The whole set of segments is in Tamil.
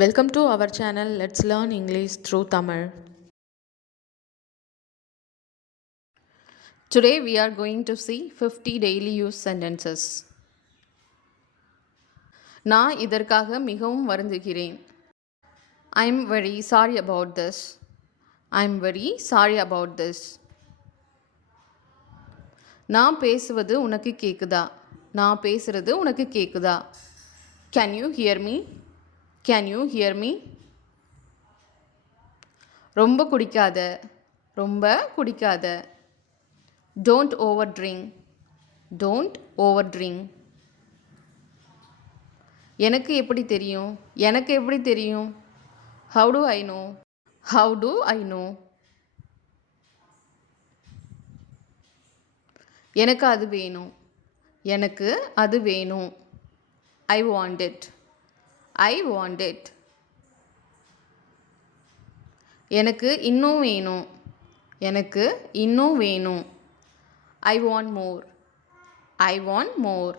Welcome to our channel. Let's learn English through Tamil. Today we are going to see 50 daily use sentences. நான் இதற்காக மிகவும் வருந்துகிறேன். I'm very sorry about this. I'm very sorry about this. நான் பேசுவது உனக்கு கேக்குதா? நான் பேசுறது உனக்கு கேக்குதா? Can you hear me? Can you hear me? ரொம்ப குடிக்காத. ரொம்ப குடிக்காத. Don't overdrink. Don't overdrink. எனக்கு எப்படி தெரியும்? எனக்கு எப்படி தெரியும்? How do I know? How do I know? எனக்கு அது வேணும். எனக்கு அது வேணும். I want it. I want it. எனக்கு இன்னும் வேணும். எனக்கு இன்னும் வேணும். I want more. I want more.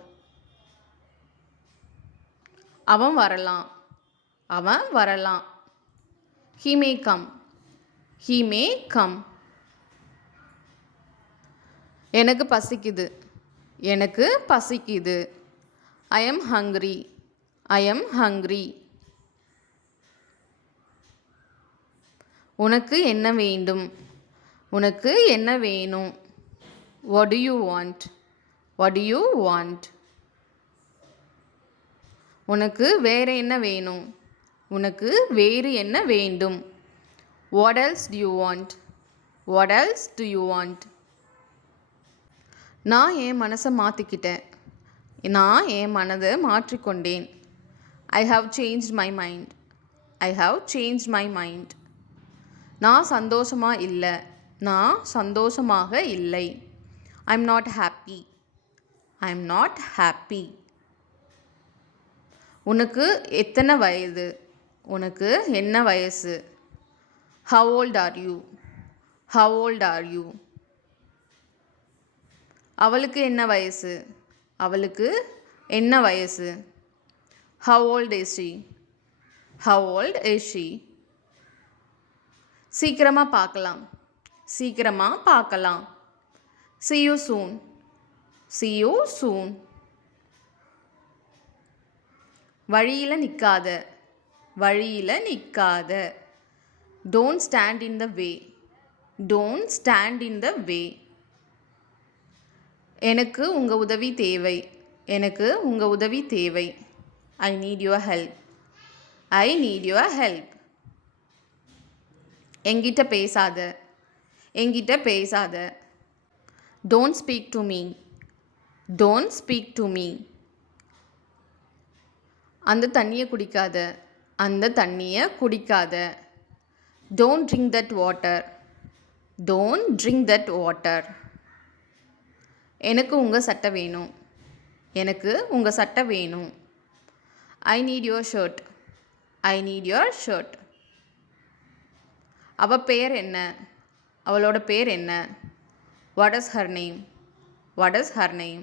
அவன் வரலாம். அவன் வரலாம். He may come. He may come. எனக்கு பசிக்குது. எனக்கு பசிக்குது. I am hungry. I am hungry. உனக்கு என்ன வேண்டும்? உனக்கு என்ன வேணும்? What do you want? What do you want? உனக்கு வேற என்ன வேணும்? உனக்கு வேறு என்ன வேண்டும்? What else do you want? What else do you want? நான் என் மனசை மாற்றிக்கிட்டேன். நான் என் மனதை மாற்றிக்கொண்டேன். I have changed my mind. I have changed my mind. நான் சந்தோஷமாக இல்லை. நான் சந்தோஷமாக இல்லை. I'm not happy. I'm not happy. உனக்கு எத்தனை வயது? உனக்கு என்ன வயசு? How old are you? How old are you? அவளுக்கு என்ன வயசு? அவளுக்கு என்ன வயசு? How old is she? How old is she? சீக்கிரமாக பார்க்கலாம். சீக்கிரமாக பார்க்கலாம். See you soon. See you soon. வழியில் நிற்காத. வழியில் நிற்காத. Don't stand in the way. Don't stand in the way. எனக்கு உங்கள் உதவி தேவை. எனக்கு உங்கள் உதவி தேவை. I need your help. I need your help. என்கிட்ட பேசாத. என்கிட்ட பேசாத. Don't speak to me. Don't speak to me. அந்த தண்ணியை குடிக்காத. அந்த தண்ணியை குடிக்காத. Don't drink that water. Don't drink that water. எனக்கு உங்கள் சட்டை வேணும். எனக்கு உங்கள் சட்டை வேணும். I need your shirt. I need your shirt. அவள் பேர் என்ன? அவளோட பேர் என்ன? What is her name? What is her name?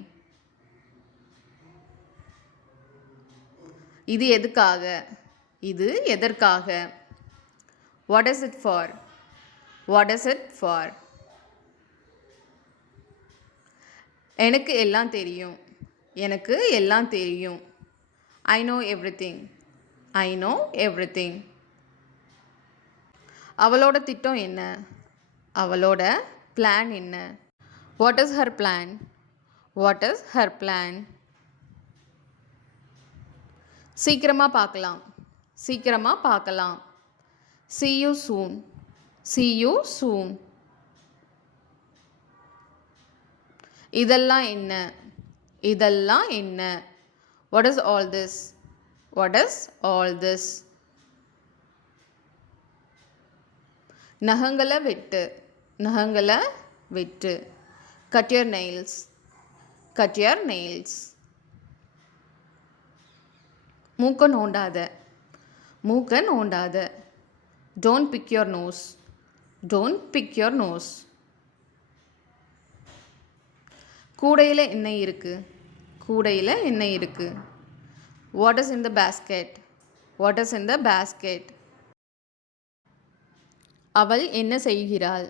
இது எதுக்காக? இது எதற்காக? What is it for? What is it for? எனக்கு எல்லாம் தெரியும். எனக்கு எல்லாம் தெரியும். I know everything. I know everything. அவளோட திட்டம் என்ன? அவளோட பிளான் என்ன? What is her plan? What is her plan? சீக்கிரமாக பார்க்கலாம். சீக்கிரமாக பார்க்கலாம். See you soon. See you soon. இதெல்லாம் என்ன? இதெல்லாம் என்ன? What is all this? What is all this? நகங்களை வெட்டு. நகங்களை வெட்டு. Cut your nails. Cut your nails. மூக்க நோண்டாத. மூக்க நோண்டாத. Don't pick your nose. Don't pick your nose. கூடையில் என்ன இருக்குது? கூடையில் என்ன இருக்குது? What is in the basket? What is in the basket? அவள் என்ன செய்கிறாள்?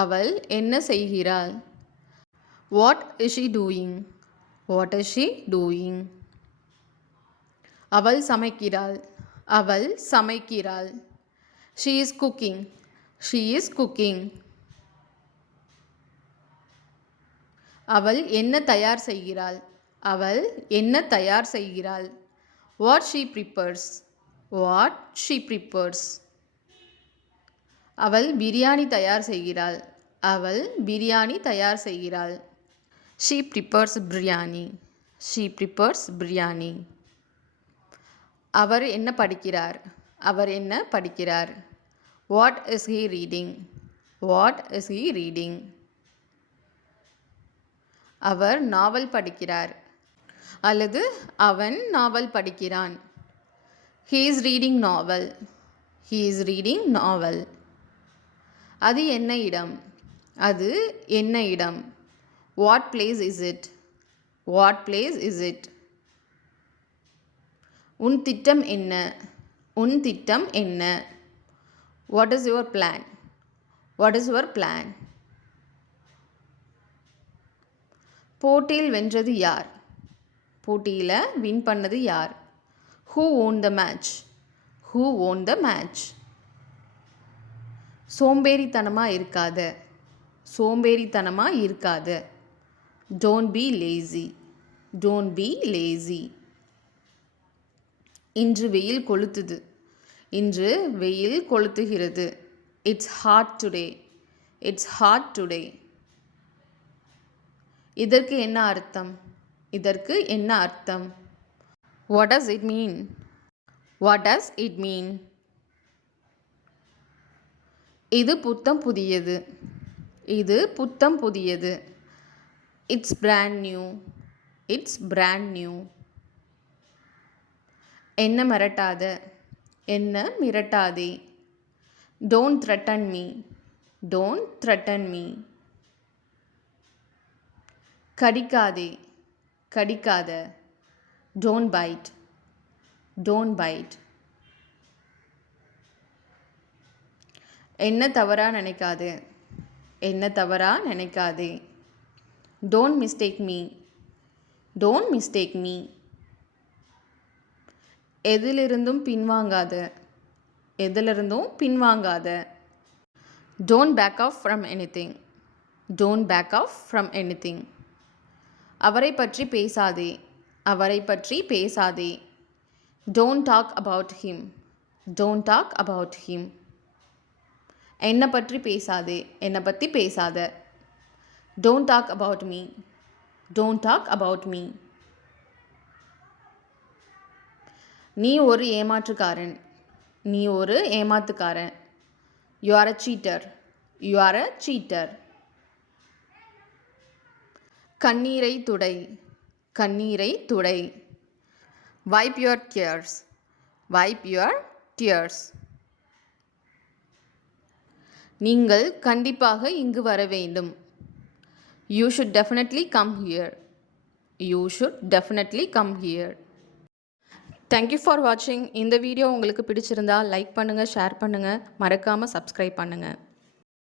அவள் என்ன செய்கிறாள்? What is she doing? What is she doing? அவள் சமைக்கிறாள். அவள் சமைக்கிறாள். She is cooking. She is cooking. அவள் என்ன தயார் செய்கிறாள்? அவள் என்ன தயார் செய்கிறாள்? What she prepares. What she prepares. அவள் பிரியாணி தயார் செய்கிறாள். அவள் பிரியாணி தயார் செய்கிறாள். She prepares biryani. She prepares biryani. அவர் என்ன படிக்கிறார்? அவர் என்ன படிக்கிறார்? What is he reading? What is he reading? அவர் நாவல் படிக்கிறார் அல்லது அவன் நாவல் படிக்கிறான். He is reading novel. He is reading novel. அது என்ன இடம்? அது என்ன இடம்? What place is it? What place is it? உன் திட்டம் என்ன? உன் திட்டம் என்ன? What is your plan? What is your plan? போட்டியில் வென்றது யார்? போட்டியில் வின் பண்ணது யார்? Who won the match? Who won the match? சோம்பேறித்தனமாக இருக்காத. சோம்பேறித்தனமாக இருக்காத. Don't be lazy. Don't be lazy. இன்று வெயில் கொளுத்துது. இன்று வெயில் கொளுத்துகிறது. It's hot today. It's hot today. இதற்கு என்ன அர்த்தம்? இதற்கு என்ன அர்த்தம்? What does it mean? What does it mean? இது புத்தம் புதியது. இது புத்தம் புதியது. It's brand new. It's brand new. என்ன மிரட்டாத. என்ன மிரட்டாதே. Don't threaten me. Don't threaten me. கடிக்காதே. கடிக்காத. Don't bite. Don't bite. என்ன தவறா நினைக்காதே. என்ன தவறா நினைக்காதே. Don't mistake me. Don't mistake me. எதிலிருந்தும் பின்வாங்காத. எதிலிருந்தும் பின்வாங்காத. Don't back off from anything. Don't back off from anything. அவரை பற்றி பேசாதே. அவரை பற்றி பேசாதே. Don't talk about him. Don't talk about him. என்னை பற்றி பேசாதே. என்னை பற்றி பேசாத. Don't talk about me. Don't talk about me. நீ ஒரு ஏமாற்றுக்காரன். நீ ஒரு ஏமாத்துக்காரன். You are a cheater. You are a cheater. கண்ணீரை துடை. கண்ணீரை துடை. Wipe your tears. Wipe your tears. நீங்கள் கண்டிப்பாக இங்கு வர வேண்டும். You should definitely come here. You should definitely come here. Thank you for watching. இந்த வீடியோ உங்களுக்கு பிடிச்சிருந்தா லைக் பண்ணுங்கள், ஷேர் பண்ணுங்கள், மறக்காமல் சப்ஸ்கிரைப் பண்ணுங்கள்.